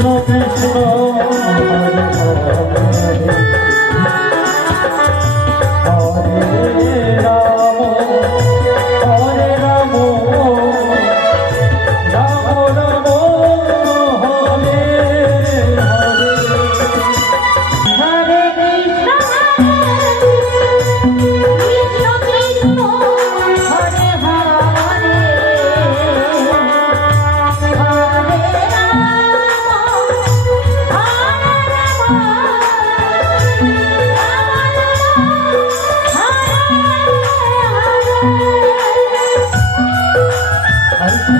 Krishna Krishna हर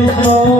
Krishna Krishna হরে